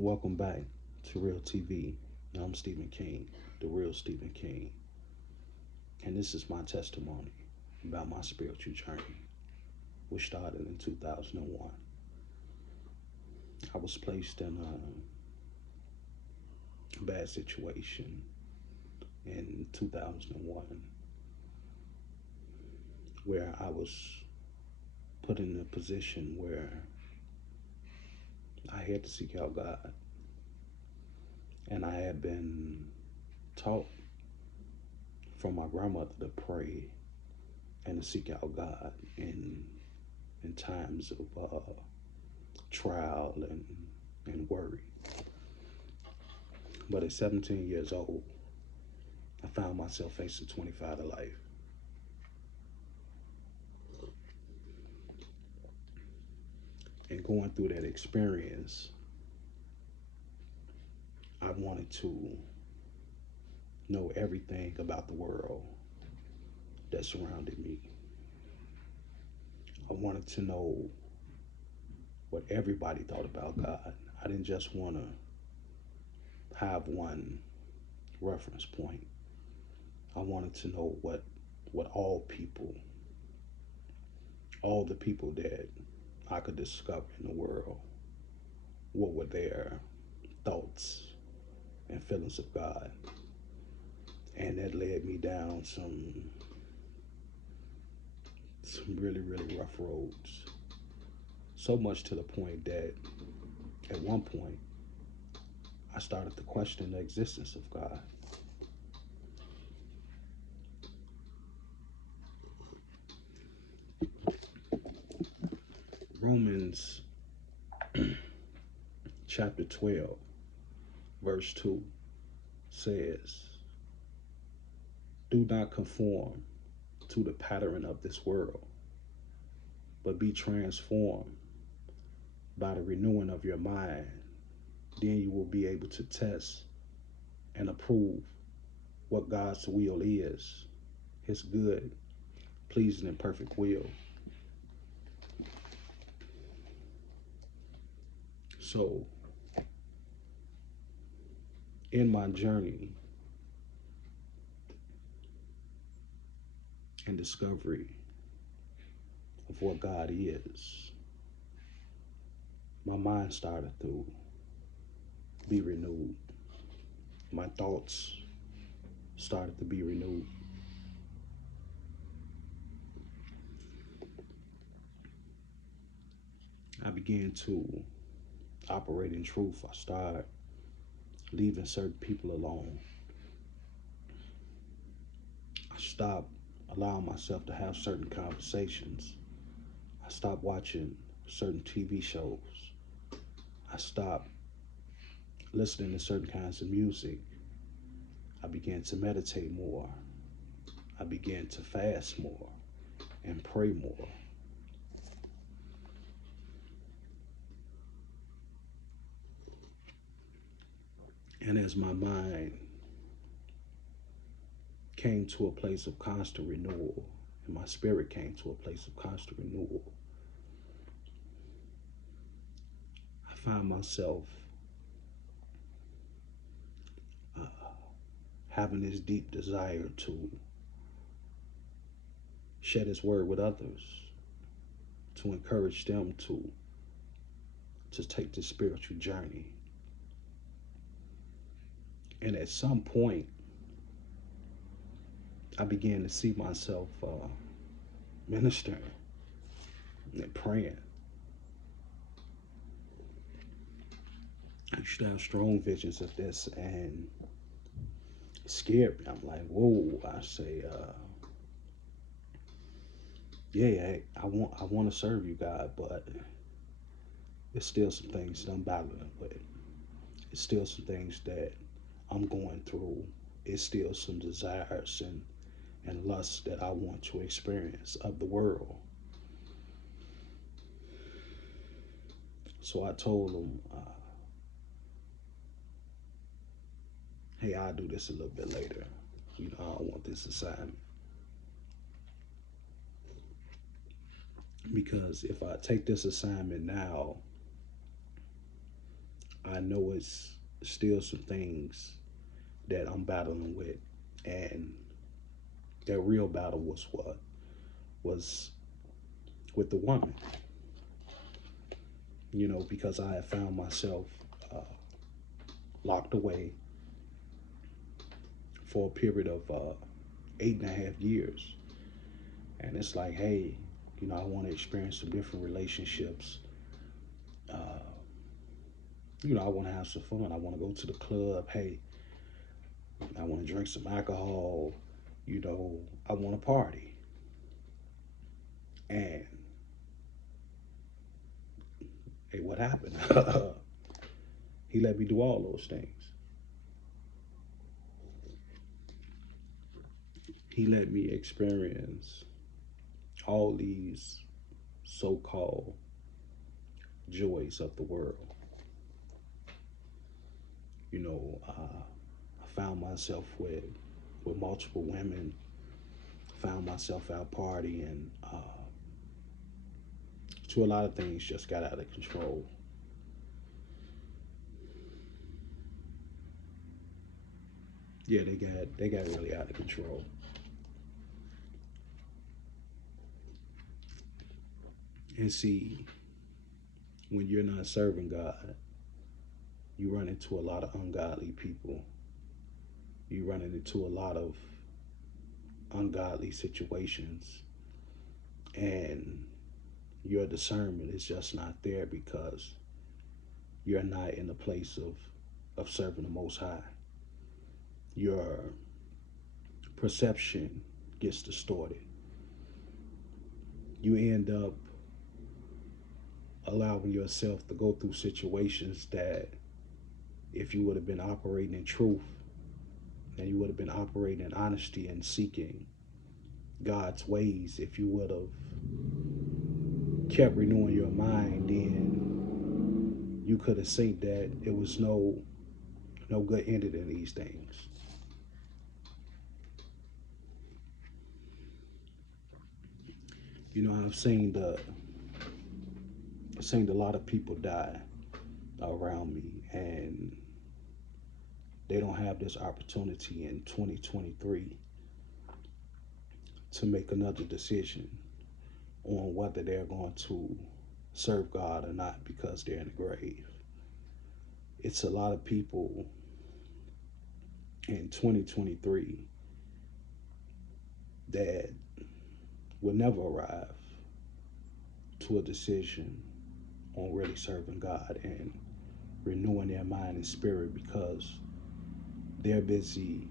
Welcome back to Real TV. I'm Stephen King, the real Stephen King, and this is my testimony about my spiritual journey, which started in 2001. I was placed in a bad situation in 2001 where I was put in a position where I had to seek out God, and I had been taught from my grandmother to pray and to seek out God in times of trial and worry. But at 17 years old, I found myself facing 25 to life. And going through that experience, I wanted to know everything about the world that surrounded me. I wanted to know what everybody thought about God. I didn't just want to have one reference point. I wanted to know what all the people that I could discover in the world, what were their thoughts and feelings of God. And that led me down some really rough roads. So much to the point that at one point I started to question the existence of God. Romans chapter 12, verse 2 says, "Do not conform to the pattern of this world, but be transformed by the renewing of your mind. Then you will be able to test and approve what God's will is, his good, pleasing, and perfect will." So, in my journey and discovery of what God is, my mind started to be renewed. My thoughts started to be renewed. I began to operate in truth. I started leaving certain people alone. I stopped allowing myself to have certain conversations. I stopped watching certain TV shows. I stopped listening to certain kinds of music. I began to meditate more. I began to fast more and pray more. And as my mind came to a place of constant renewal, and my spirit came to a place of constant renewal, I found myself uh, having this deep desire to share His word with others, to encourage them to take this spiritual journey. And at some point, I began to see myself ministering and praying. I used to have strong visions of this, and it scared me. I'm like, whoa. I say, yeah, I want to serve you, God, but there's still some things that I'm battling with. It's still some things that I'm going through. It's still some desires and lusts that I want to experience of the world. So I told him, hey, I'll do this a little bit later. I don't want this assignment. Because if I take this assignment now, I know it's still some things that I'm battling with, and that real battle was what was with the woman, because I had found myself uh, locked away for a period of 8.5 years. And it's like, hey, I want to experience some different relationships. Uh, I want to have some fun. I want to go to the club. Hey, I want to drink some alcohol. You know, I want to party. And hey, what happened? He let me do all those things. He let me experience all these so called joys of the world. I found myself with multiple women, found myself out partying. To a lot of things just got out of control. Yeah, they got really out of control. And see, when you're not serving God, you run into a lot of ungodly people. You run into a lot of ungodly situations, and your discernment is just not there because you're not in the place of serving the Most High. Your perception gets distorted. You end up allowing yourself to go through situations that if you would have been operating in truth and you would have been operating in honesty and seeking God's ways, if you would have kept renewing your mind, then you could have seen that it was no good ended in these things. I've seen a lot of people die around me, and they don't have this opportunity in 2023 to make another decision on whether they're going to serve God or not because they're in the grave. It's a lot of people in 2023 that will never arrive to a decision on really serving God and renewing their mind and spirit because they're busy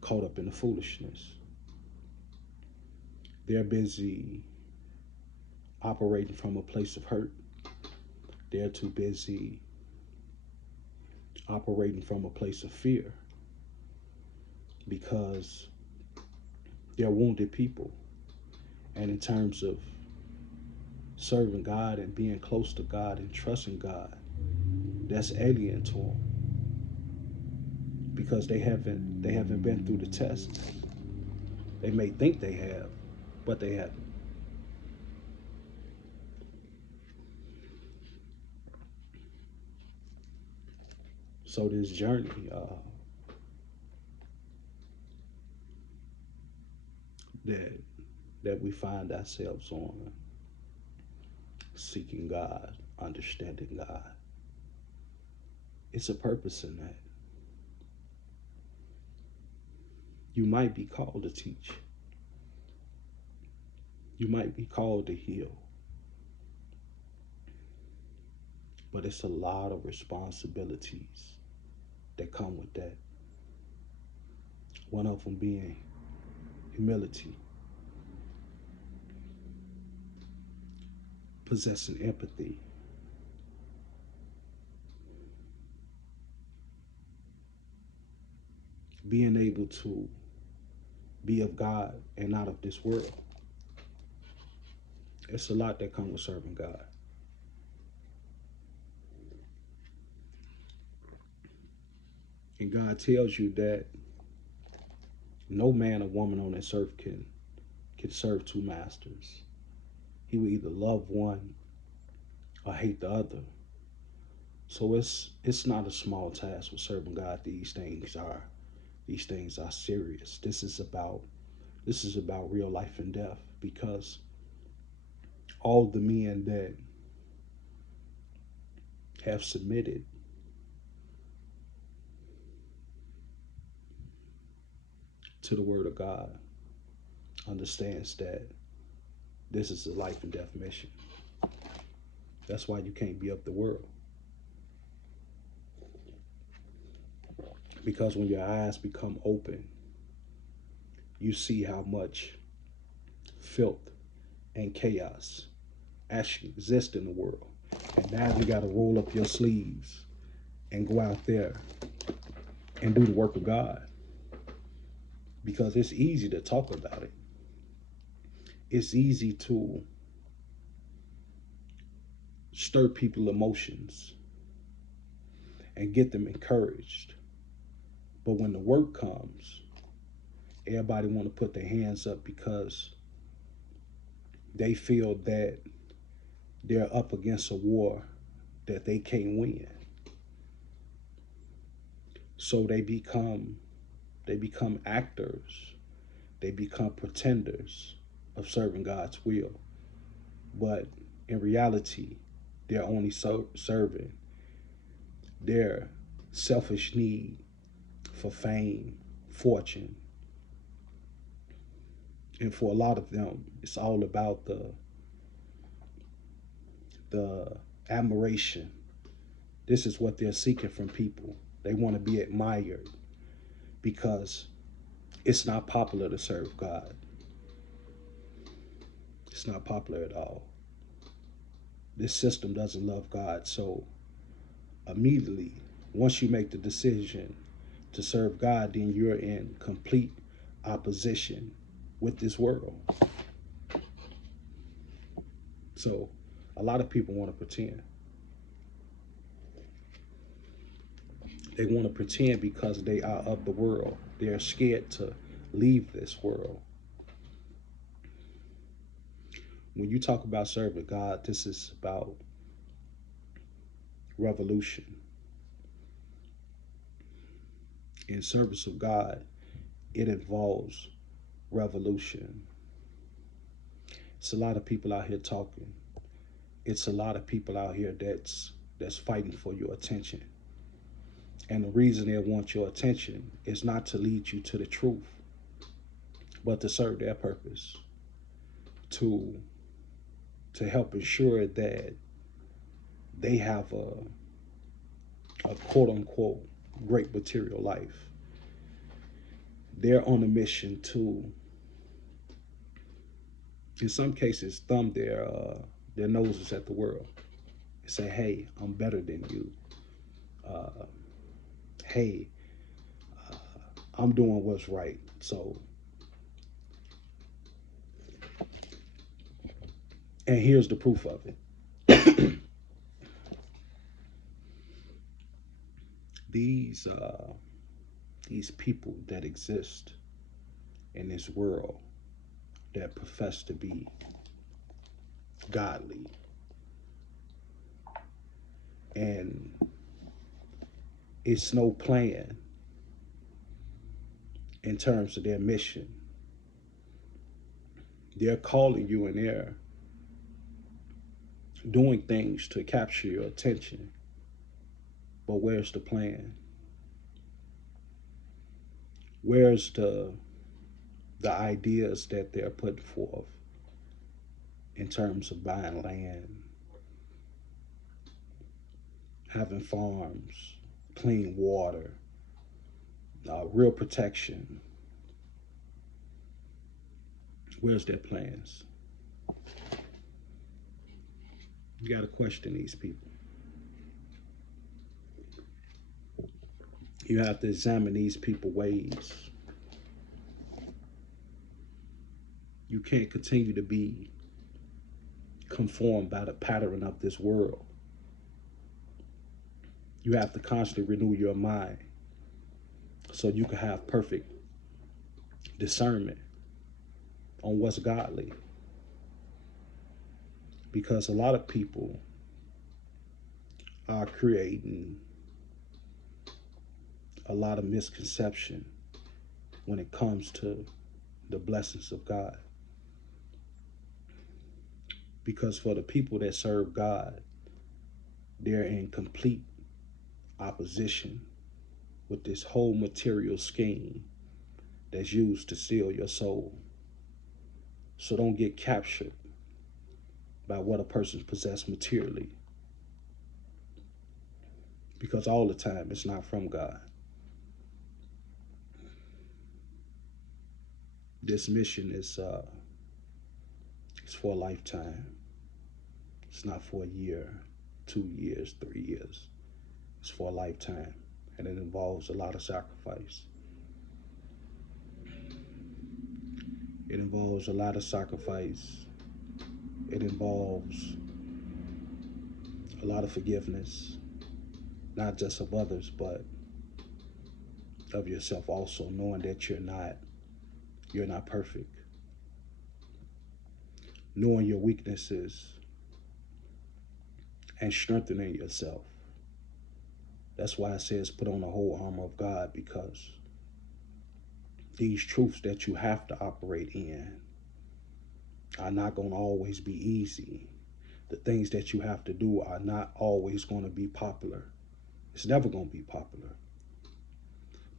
caught up in the foolishness. They're busy operating from a place of hurt. They're too busy operating from a place of fear because they're wounded people. And in terms of serving God and being close to God and trusting God, that's alien to them because they haven't been through the test. They may think they have, but they haven't. So this journey that that we find ourselves on, seeking God, understanding God, it's a purpose in that. You might be called to teach. You might be called to heal, but it's a lot of responsibilities that come with that. One of them being humility, possessing empathy, being able to be of God and not of this world. It's a lot that comes with serving God. And God tells you that no man or woman on this earth can serve two masters. He will either love one or hate the other. So it's not a small task with serving God. These things are serious. This is about real life and death, because all the men that have submitted to the word of God understands that this is a life and death mission. That's why you can't be of the world. Because when your eyes become open, you see how much filth and chaos actually exist in the world. And now you got to roll up your sleeves and go out there and do the work of God, because it's easy to talk about it. It's easy to stir people's emotions and get them encouraged. But when the work comes, everybody want to put their hands up because they feel that they're up against a war that they can't win. So they become actors, they become pretenders of serving God's will. But in reality, they're only serving their selfish need for fame, fortune, and for a lot of them, it's all about the admiration. This is what they're seeking from people. They want to be admired because it's not popular to serve God. It's not popular at all. This system doesn't love God. So immediately, once you make the decision to serve God, then you're in complete opposition with this world. So a lot of people want to pretend. They want to pretend because they are of the world. They are scared to leave this world. When you talk about serving God, this is about revolution. In service of God, it involves revolution. It's a lot of people out here talking. It's a lot of people out here that's fighting for your attention. And the reason they want your attention is not to lead you to the truth, but to serve their purpose, to to help ensure that they have a quote unquote great material life. They're on a mission to, in some cases, thumb their noses at the world and say, "Hey, I'm better than you. Uh, hey, I'm doing what's right." So, and here's the proof of it. these uh, these people that exist in this world that profess to be godly, and it's no plan in terms of their mission. They're calling you and they're doing things to capture your attention. But where's the plan? Where's the ideas that they're putting forth in terms of buying land, having farms, clean water, real protection? Where's their plans? You got to question these people. You have to examine these people ways. You can't continue to be conformed by the pattern of this world. You have to constantly renew your mind so you can have perfect discernment on what's godly. Because a lot of people are creating a lot of misconception when it comes to the blessings of God. Because for the people that serve God, they're in complete opposition with this whole material scheme that's used to steal your soul. So don't get captured by what a person possesses materially, because all the time it's not from God. This mission is for a lifetime. It's not for a year, 2 years, 3 years. It's for a lifetime, and it involves a lot of sacrifice. It involves a lot of sacrifice. It involves a lot of forgiveness, not just of others, but of yourself also, knowing that you're not perfect, knowing your weaknesses and strengthening yourself. That's why it says put on the whole armor of God, because these truths that you have to operate in are not going to always be easy. The things that you have to do are not always going to be popular. It's never going to be popular.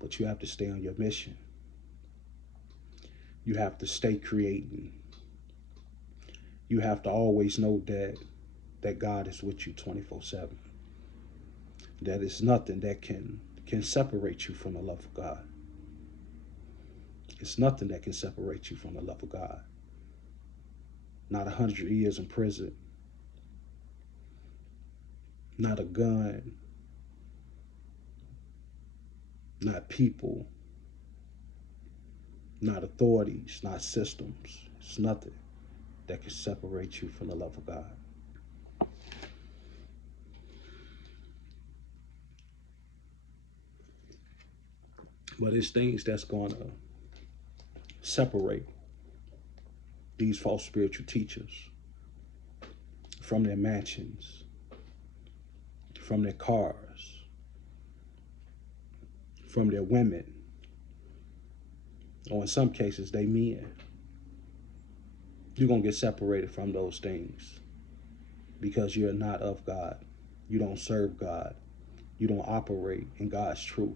But you have to stay on your mission. You have to stay creating. You have to always know that God is with you 24/7. That is nothing that can separate you from the love of God. It's nothing that can separate you from the love of God. Not 100 years in prison, not a gun, not people, not authorities, not systems. It's nothing that can separate you from the love of God. But it's things that's going to separate these false spiritual teachers from their mansions, from their cars, from their women, or in some cases, they men. You're going to get separated from those things because you're not of God. You don't serve God. You don't operate in God's truth.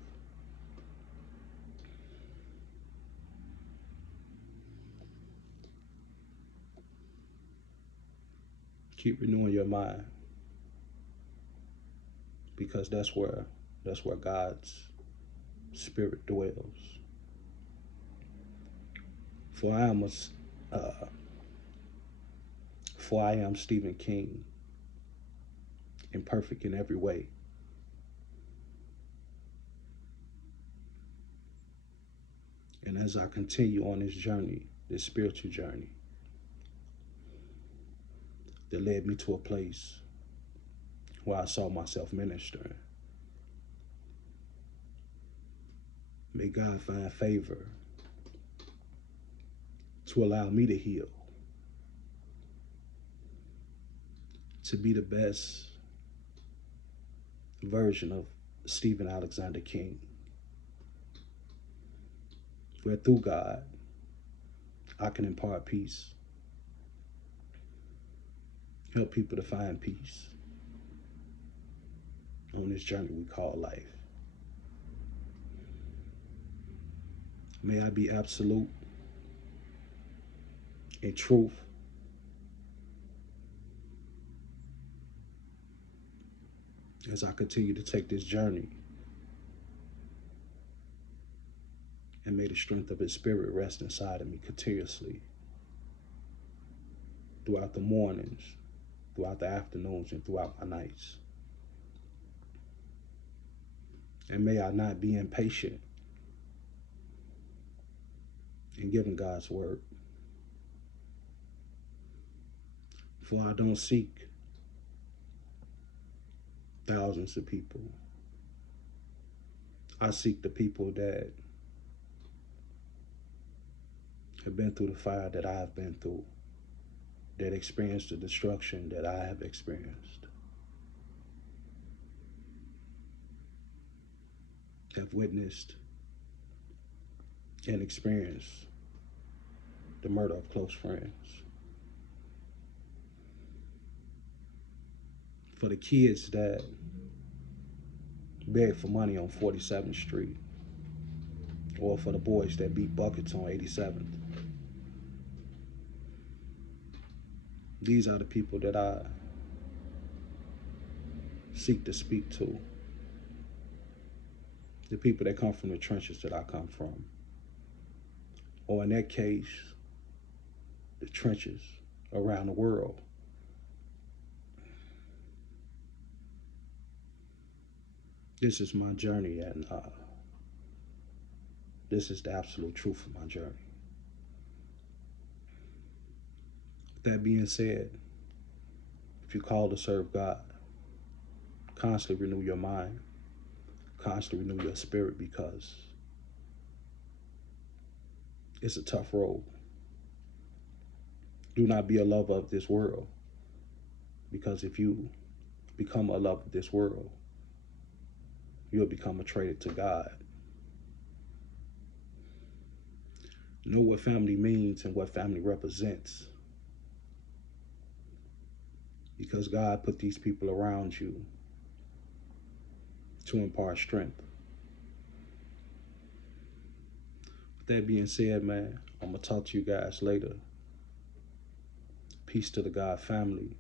Keep renewing your mind, because that's where God's spirit dwells. For I am uh, for I am Stephen King, imperfect in every way. And as I continue on this journey, this spiritual journey that led me to a place where I saw myself ministering, may God find favor to allow me to heal, to be the best version of Stephen Alexander King, where through God I can impart peace, help people to find peace on this journey we call life. May I be absolute in truth as I continue to take this journey, and may the strength of His Spirit rest inside of me continuously throughout the mornings, throughout the afternoons, and throughout my nights. And may I not be impatient in giving God's word, for I don't seek thousands of people. I seek the people that have been through the fire that I have been through, that experienced the destruction that I have experienced. have witnessed and experienced the murder of close friends. For the kids that beg for money on 47th Street, or for the boys that beat buckets on 87th. These are the people that I seek to speak to. The people that come from the trenches that I come from. Or in that case, the trenches around the world. This is my journey, and this is the absolute truth of my journey. That being said, if you call to serve God, constantly renew your mind, constantly renew your spirit, because it's a tough road. Do not be a lover of this world, because if you become a lover of this world, you'll become a traitor to God. Know what family means and what family represents, because God put these people around you to impart strength. With that being said, man, I'm going to talk to you guys later. Peace to the God family.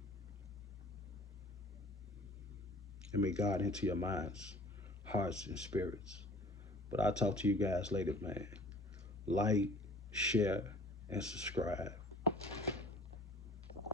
And may God enter your minds, hearts, and spirits. But I'll talk to you guys later, man. Like, share, and subscribe.